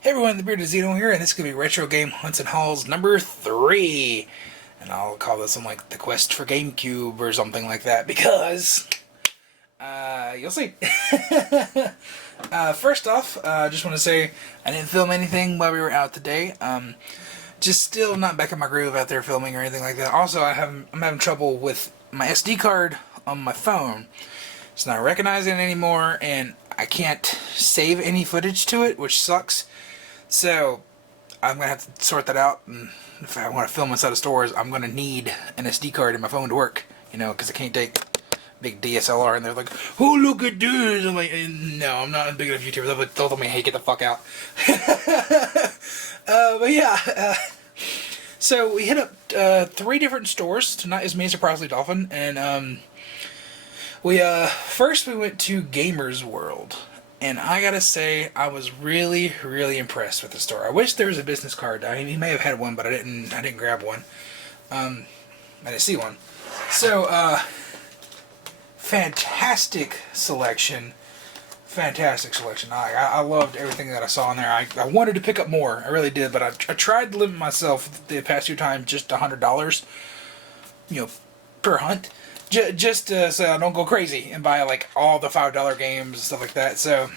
Hey everyone, the Bearded Zeno here, and this is going to be Retro Game Hunts and Hauls number 3. And I'll call this one like the Quest for GameCube or something like that, because, you'll see. First off, just want to say I didn't film anything while we were out today. Just still not back in my groove out there filming or anything like that. Also, I'm having trouble with my SD card on my phone. It's not recognizing it anymore, and I can't save any footage to it, which sucks. So, I'm going to have to sort that out, and if I want to film inside of stores, I'm going to need an SD card in my phone to work, because I can't take big DSLR, and they're like, oh, look at this! I'm like, no, I'm not a big enough YouTuber. They'll tell me, hey, get the fuck out. But yeah, so we hit up 3 different stores. Tonight is me and Surprisingly Dolphin, and first we went to Gamers World. And I gotta say, I was really, really impressed with the store. I wish there was a business card. I mean, he may have had one, but I didn't grab one. I didn't see one. So, fantastic selection. Fantastic selection. I loved everything that I saw in there. I wanted to pick up more. I really did, but I tried to limit myself the past few times just $100, per hunt. Just so I don't go crazy and buy like all the $5 games and stuff like that. So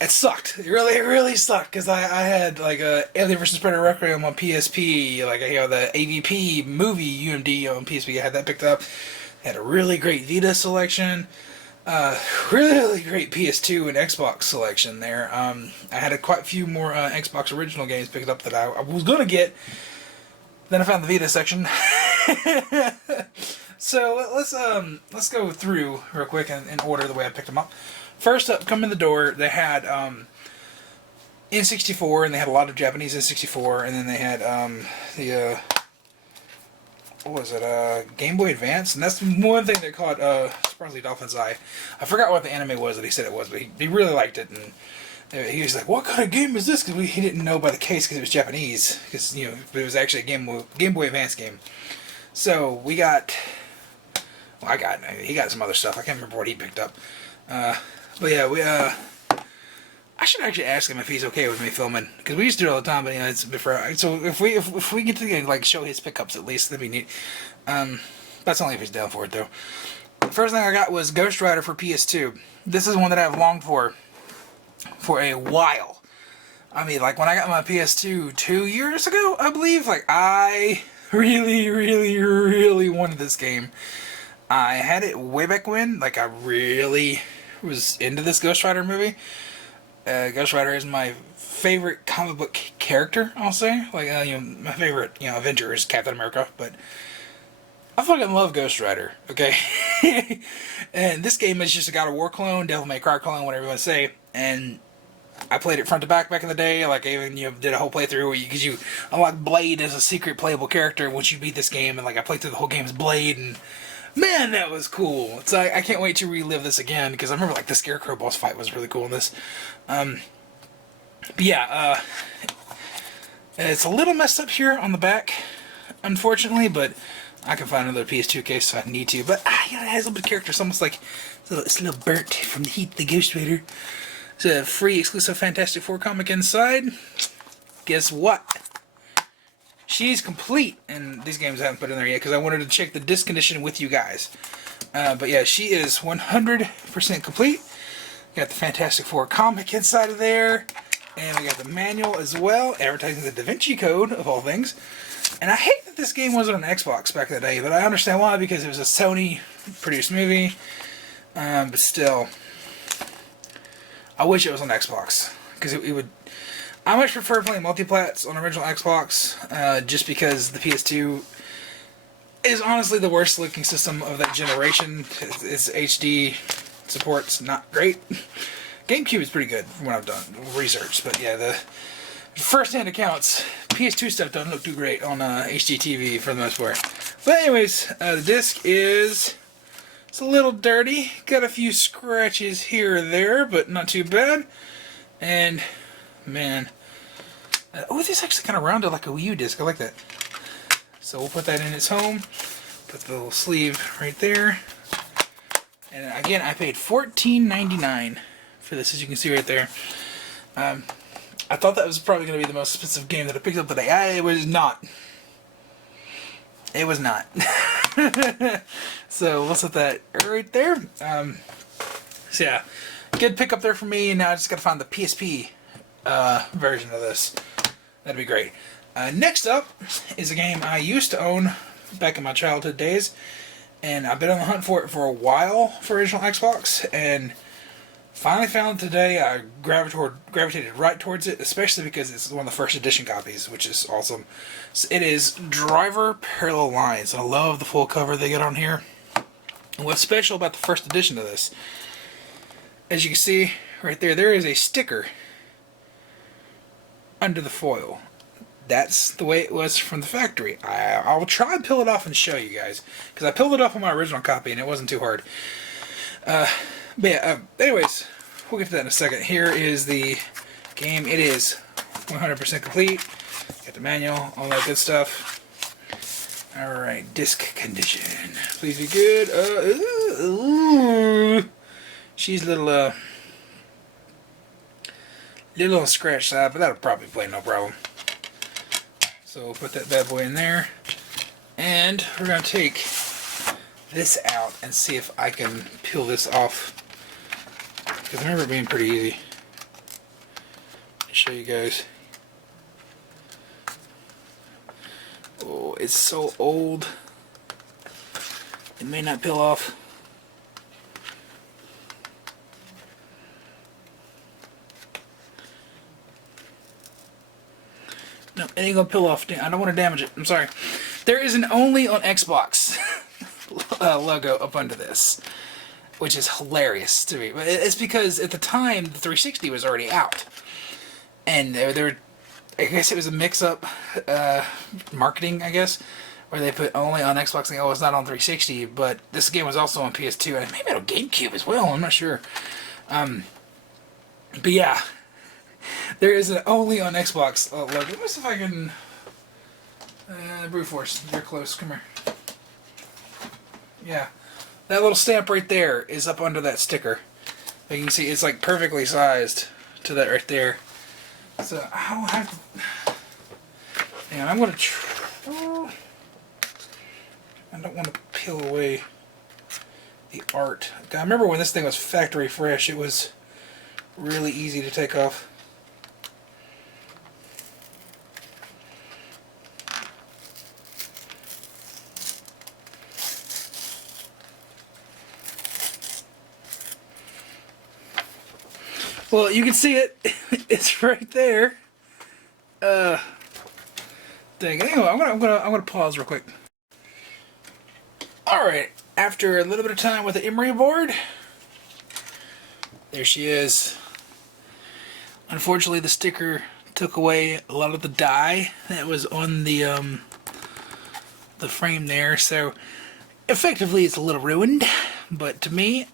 it sucked. It really sucked, because I had like Alien vs Predator Requiem on PSP, like the AVP movie UMD on PSP. I had that picked up. Had a really great Vita selection. Really great PS2 and Xbox selection there. I had quite a few more Xbox original games picked up that I was gonna get. Then I found the Vita section. So let's go through real quick in order the way I picked them up. First up, come in the door, they had N64, and they had a lot of Japanese N64, and then they had the what was it? Game Boy Advance, and that's one thing they called Surprisingly Dolphin's Eye. I forgot what the anime was that he said it was, but he really liked it, and he was like, what kind of game is this? Because he didn't know by the case, because it was Japanese. Because, but it was actually a Game Boy Advance game. So, he got some other stuff. I can't remember what he picked up. But yeah, I should actually ask him if he's okay with me filming. Because we used to do it all the time, but, it's before. So, if we get to, like, show his pickups at least, that'd be neat. That's only if he's down for it, though. The first thing I got was Ghost Rider for PS2. This is one that I've longed for a while. I mean, like, when I got my PS2 2 years ago, I believe, like, I really wanted this game. I had it way back when, like, I really was into this Ghost Rider movie. Ghost Rider is my favorite comic book character, I'll say. Like, my favorite, Avenger is Captain America, but I fucking love Ghost Rider, okay? And this game is just a God of War clone, Devil May Cry clone, whatever you want to say. And I played it front to back in the day. Like, I even did a whole playthrough because you unlock Blade as a secret playable character once you beat this game. And like, I played through the whole game as Blade, and man, that was cool. So I can't wait to relive this again, because I remember like the Scarecrow boss fight was really cool in this. But yeah, it's a little messed up here on the back, unfortunately, but I can find another PS2 case if I need to. But it has a little bit of character. It's almost like it's a little burnt from the heat of the Ghost Rider. It's a free exclusive Fantastic Four comic inside. Guess what? She's complete, and these games I haven't put in there yet because I wanted to check the disc condition with you guys. But yeah, she is 100% complete. Got the Fantastic Four comic inside of there, and we got the manual as well, advertising the Da Vinci Code of all things. And I hate that this game wasn't on Xbox back in the day, but I understand why, because it was a Sony-produced movie. But still, I wish it was on Xbox, because it would. I much prefer playing multiplats on original Xbox, just because the PS2 is honestly the worst looking system of that generation. Its HD support's not great. GameCube is pretty good from what I've done research, but yeah, the first-hand accounts, PS2 stuff doesn't look too great on HDTV for the most part. But anyways, the disc is. It's a little dirty. Got a few scratches here or there, but not too bad. And, man. This is actually kind of rounded like a Wii U disc. I like that. So we'll put that in its home. Put the little sleeve right there. And again, I paid $14.99 for this, as you can see right there. I thought that was probably going to be the most expensive game that I picked up today. It was not. It was not. So we'll set that right there. So yeah, good pickup there for me. And now I just got to find the PSP version of this. That'd be great. Next up is a game I used to own back in my childhood days, and I've been on the hunt for it for a while for original Xbox, and finally found it today. I gravitated right towards it, especially because it's one of the first edition copies, which is awesome. So it is Driver Parallel Lines. I love the full cover they get on here. And what's special about the first edition of this, as you can see right there, there is a sticker under the foil. That's the way it was from the factory. I'll try and peel it off and show you guys, because I peeled it off on my original copy and it wasn't too hard. But yeah, anyways, we'll get to that in a second. Here is the game. It is 100% complete. Got the manual, all that good stuff. Alright, disc condition. Please be good. She's a little on the scratch side, but that'll probably play no problem. So we'll put that bad boy in there. And we're going to take this out and see if I can peel this off. Because I remember it being pretty easy. I'll show you guys. Oh, it's so old. It may not peel off. No, it ain't gonna peel off. I don't want to damage it. I'm sorry. There is an only on Xbox logo up under this, which is hilarious to me. But it's because at the time the 360 was already out, and I guess it was a mix-up marketing, I guess, where they put only on Xbox and oh, it's not on 360. But this game was also on PS2 and maybe on GameCube as well. I'm not sure. But yeah. There is an only on Xbox logo. Let me see if I can... Brute Force, you're close. Come here. Yeah. That little stamp right there is up under that sticker. You can see it's like perfectly sized to that right there. So I'll have to... And I'm going to... I don't want to peel away the art. I remember when this thing was factory fresh, it was really easy to take off. Well, you can see it. It's right there. Dang. Anyway, I'm gonna pause real quick. All right. After a little bit of time with the emery board, there she is. Unfortunately, the sticker took away a lot of the dye that was on the frame there, so effectively it's a little ruined. But to me,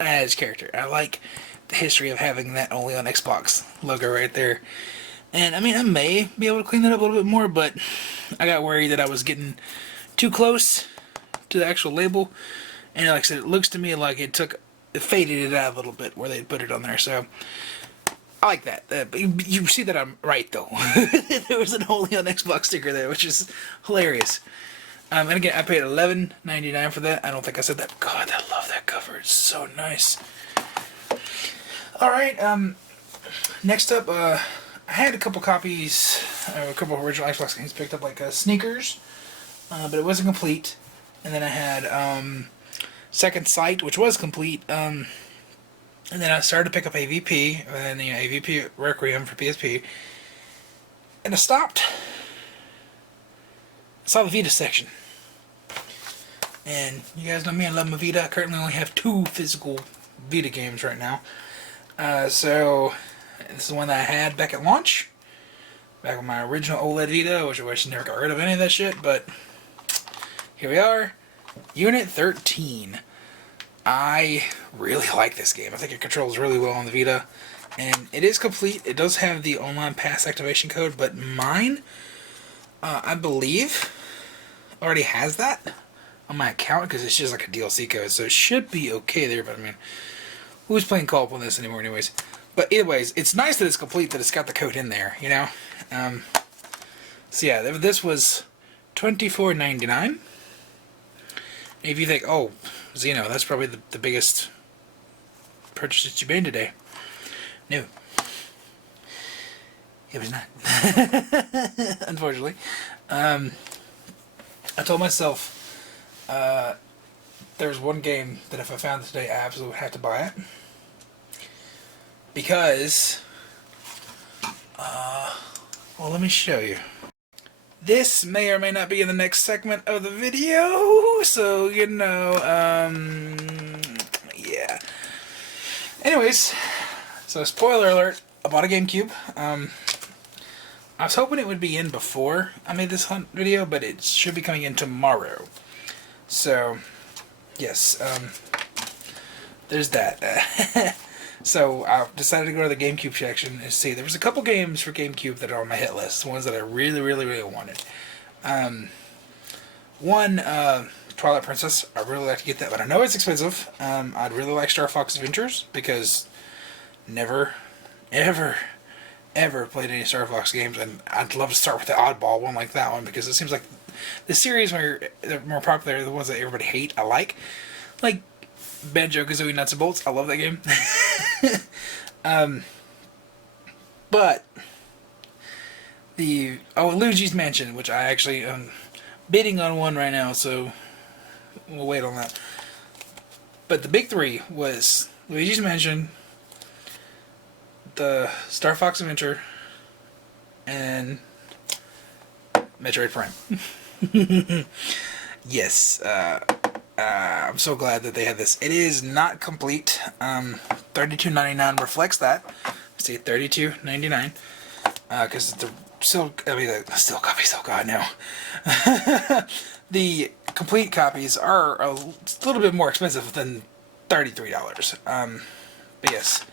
as character, I like the history of having that only on Xbox logo right there. And I mean, I may be able to clean that up a little bit more, but I got worried that I was getting too close to the actual label. And like I said, it looks to me like it faded it out a little bit where they put it on there. So I like that. But you see that I'm right though. There was an only on Xbox sticker there, which is hilarious. And again, I paid $11.99 for that. I don't think I said that. God, I love that cover. It's so nice. Alright, next up, I had a couple copies, a couple original Xbox games picked up, like Sneakers, but it wasn't complete. And then I had Second Sight, which was complete, and then I started to pick up AVP, and AVP Requiem for PSP, and I stopped. I saw the Vita section. And you guys know me, I love my Vita. I currently only have 2 physical Vita games right now. So, this is the one that I had back at launch. Back with my original OLED Vita, which I wish I never got rid of any of that shit, but here we are. Unit 13. I really like this game. I think it controls really well on the Vita. And it is complete. It does have the online pass activation code, but mine, I believe, already has that on my account because it's just like a DLC code. So it should be okay there, but I mean, who's playing co-op on this anymore anyways? But anyways, it's nice that it's complete, that it's got the code in there, you know? So yeah, this was $24.99. If you think, oh, Xeno, that's probably the biggest purchase that you made today. No. It was not. Unfortunately. I told myself there's one game that if I found it today, I absolutely would have to buy it. Because, well, let me show you. This may or may not be in the next segment of the video, so, you know, yeah. Anyways, so spoiler alert, I bought a GameCube. I was hoping it would be in before I made this hunt video, but it should be coming in tomorrow. So, yes, there's that. So I decided to go to the GameCube section and see. There was a couple games for GameCube that are on my hit list, ones that I really, really, really wanted. One, Twilight Princess. I really like to get that, but I know it's expensive. I'd really like Star Fox Adventures, because never, ever, ever played any Star Fox games, and I'd love to start with the oddball one like that one, because it seems like the series where they're more popular, the ones that everybody hate, I like Banjo-Kazooie Nuts and Bolts. I love that game. But Luigi's Mansion, which I actually am bidding on one right now, so we'll wait on that. But the big three was Luigi's Mansion, the Star Fox Adventure, and Metroid Prime. Yes, I'm so glad that they had this. It is not complete. $32.99 reflects that. See, $32.99. Because the still copies. Oh God, no. The complete copies are a little bit more expensive than $33. But yes,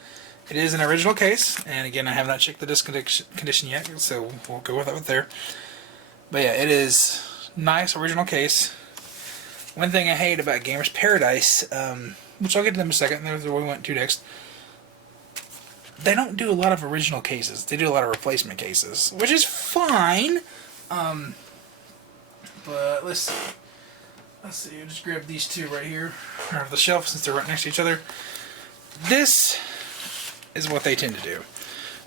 it is an original case, and again, I have not checked the disc condition yet, so we'll go with that there. But yeah, it is nice original case. One thing I hate about Gamers Paradise, which I'll get to them in a second, there's where we went to next. They don't do a lot of original cases. They do a lot of replacement cases, which is fine. But let's see. I'll just grab these two right here off the shelf since they're right next to each other. This is what they tend to do.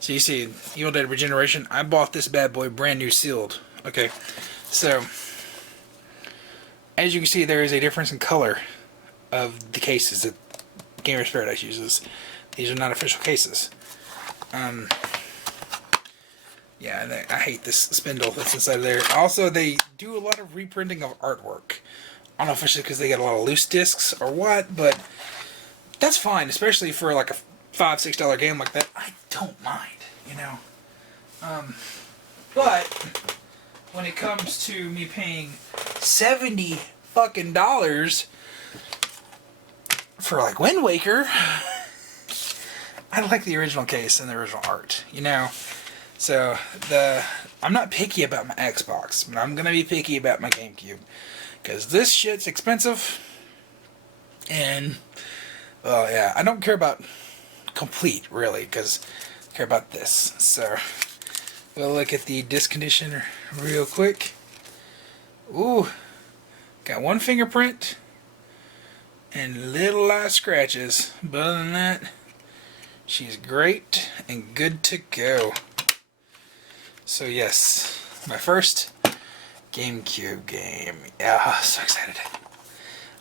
So you see, Evil Dead Regeneration. I bought this bad boy brand new sealed. Okay, so as you can see, there is a difference in color of the cases that Gamers Paradise uses. These are not official cases. Yeah, I hate this spindle that's inside of there. Also, they do a lot of reprinting of artwork. I don't know if it's just because they got a lot of loose discs or what, but that's fine, especially for like a $5, $6 game like that. I don't mind, you know. But when it comes to me paying $70 fucking for like Wind Waker, I like the original case and the original art, you know. So I'm not picky about my Xbox, but I'm gonna be picky about my GameCube, because this shit's expensive, and well, yeah, I don't care about complete really, because I care about this. So we'll look at the disc condition real quick. Ooh, got one fingerprint and little light scratches, but other than that, she's great and good to go. So yes, my first GameCube game. Yeah, so excited.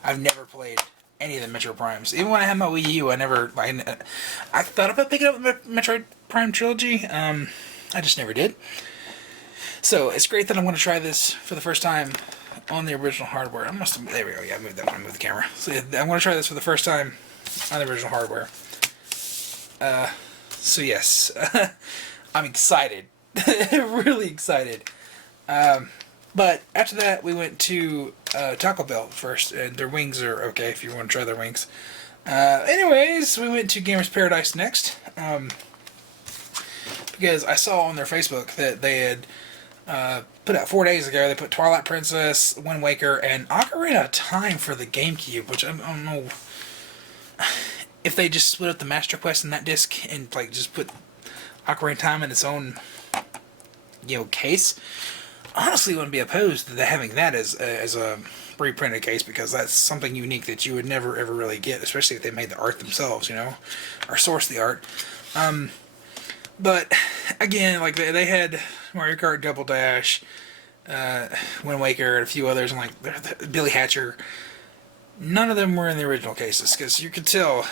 I've never played any of the Metroid Primes. Even when I had my Wii U, I thought about picking up the Metroid Prime trilogy. I just never did. So it's great that I'm going to try this for the first time on the original hardware. There we go. Yeah, I moved that one. I moved the camera. So yeah, I'm going to try this for the first time on the original hardware. So yes, I'm excited. Really excited. But after that, we went to Taco Bell first, and their wings are okay if you want to try their wings. Anyways, we went to Gamers Paradise next, because I saw on their Facebook that they had put out 4 days ago. They put Twilight Princess, Wind Waker, and Ocarina of Time for the GameCube, which I don't know. if they just split up the Master Quest in that disc and like just put Ocarina of Time in its own, case, honestly wouldn't be opposed to having that as a reprinted case, because that's something unique that you would never ever really get, especially if they made the art themselves, or source the art. But again, like they had Mario Kart Double Dash, Wind Waker, and a few others, and like Billy Hatcher. None of them were in the original cases, because you could tell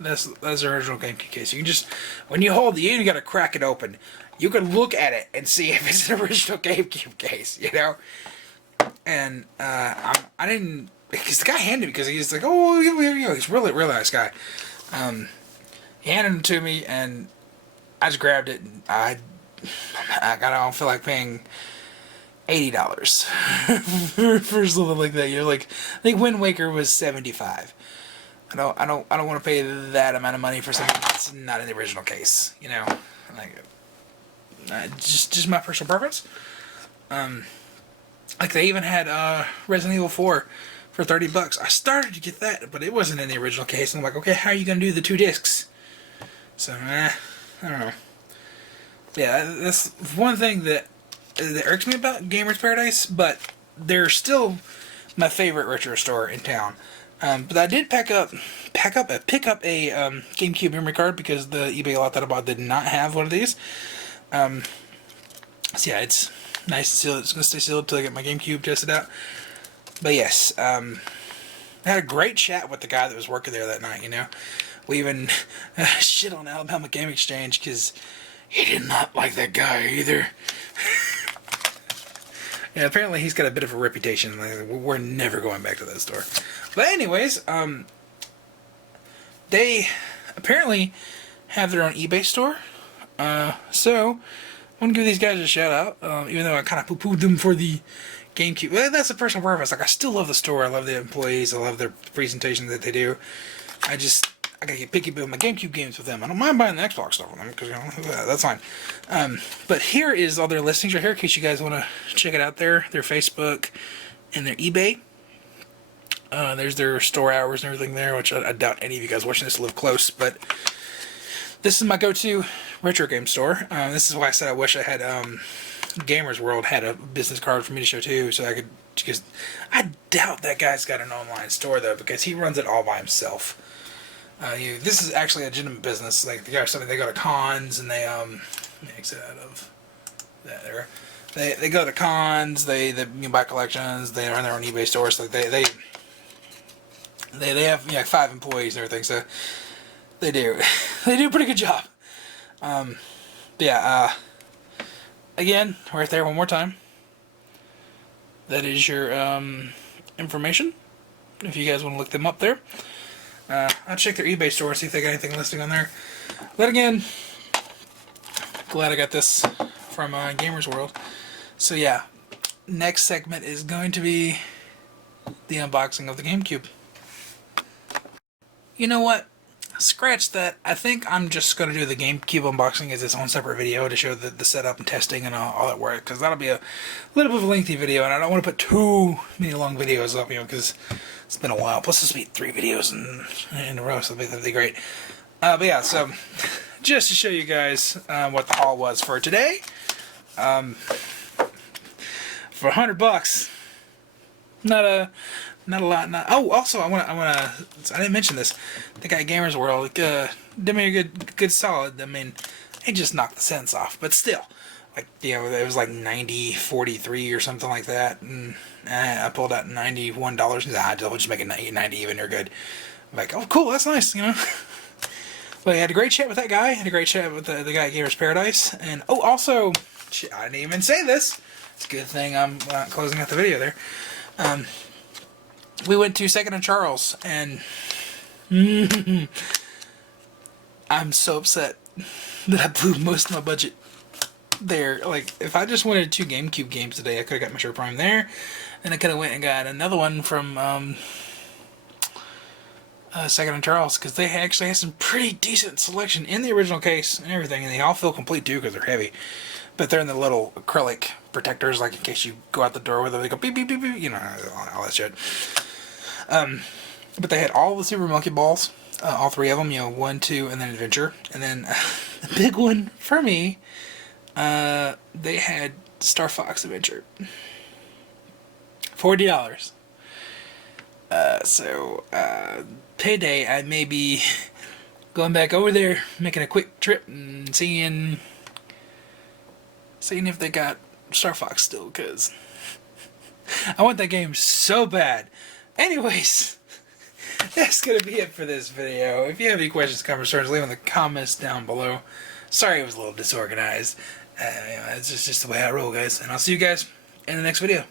that's the original GameCube case. You can just, when you hold the end, you got to crack it open. You can look at it and see if it's an original GameCube case, And I didn't, because the guy handed me, because he's like, oh, he's really nice guy. He handed them to me, and I just grabbed it, and I don't feel like paying $80 for something like that. Like, I think Wind Waker was $75. I don't want to pay that amount of money for something that's not in the original case. Like, just my personal preference. Like they even had Resident Evil 4 for $30. I started to get that, but it wasn't in the original case. And I'm like, okay, how are you gonna do the 2 discs? So, I don't know. Yeah, that's one thing that irks me about Gamers Paradise, but they're still my favorite retro store in town. But I did pick up a GameCube memory card, because the eBay lot that I bought did not have one of these. So yeah, it's nice to seal it. It's going to stay sealed until I get my GameCube tested out. But yes, I had a great chat with the guy that was working there that night, We even shit on Alabama Game Exchange, because he did not like that guy either. Yeah, apparently he's got a bit of a reputation. Like, we're never going back to that store. But anyways, they apparently have their own eBay store. So I want to give these guys a shout out, even though I kind of poo-pooed them for the GameCube. Well, that's a personal preference. Like, I still love the store. I love the employees. I love their presentation that they do. I gotta get picky with my GameCube games with them. I don't mind buying the Xbox stuff with them, because that's fine. But here is all their listings right here, in case you guys want to check it out there. Their Facebook and their eBay. There's their store hours and everything there, which I doubt any of you guys watching this live close, but this is my go-to retro game store. This is why I said I wish I had Gamers World had a business card for me to show too, so I could, because I doubt that guy's got an online store though, because he runs it all by himself. This is actually a legitimate business. Like, the guys, they go to cons, and they let me exit out of that there. They go to cons. They buy collections. They run their own eBay stores. Like they have 5 employees and everything. So they do a pretty good job. Again, right there one more time. That is your information. If you guys want to look them up there. I'll check their eBay store and see if they got anything listing on there. But again, glad I got this from Gamers World. So yeah, next segment is going to be the unboxing of the GameCube. You know what? Scratch that. I think I'm just going to do the GameCube unboxing as its own separate video to show the setup and testing and all that work, because that'll be a little bit of a lengthy video, and I don't want to put too many long videos up, because it's been a while. Plus, this will be 3 videos in a row, so that'll be great. But yeah, so just to show you guys what the haul was for today, for $100, not a lot. Also, I didn't mention this. The guy at Gamers World did me a good solid. I mean, he just knocked the cents off, but still, like, it was like $90.43 or something like that, and I pulled out $91. He's like, I'll just make it $90 even. You're good. I'm like, oh, cool, that's nice, But I had a great chat with that guy. Had a great chat with the guy at Gamers Paradise, and also, shit, I didn't even say this. It's a good thing I'm not closing out the video there. We went to 2nd and Charles, and I'm so upset that I blew most of my budget there. Like, if I just wanted 2 GameCube games today, I could have got Metroid Prime there, and I could have went and got another one from 2nd and Charles, because they actually had some pretty decent selection in the original case and everything, and they all feel complete too because they're heavy. But they're in the little acrylic protectors, like in case you go out the door with them, they go beep beep beep beep, all that shit. But they had all the Super Monkey Balls. all three of them. 1, 2, and then Adventure. And then the big one for me, they had Star Fox Adventure. $40. So payday, I may be going back over there, making a quick trip, and seeing if they got Star Fox still, because I want that game so bad. Anyways, that's going to be it for this video. If you have any questions, comments, concerns, leave them in the comments down below. Sorry it was a little disorganized. It's just the way I roll, guys. And I'll see you guys in the next video.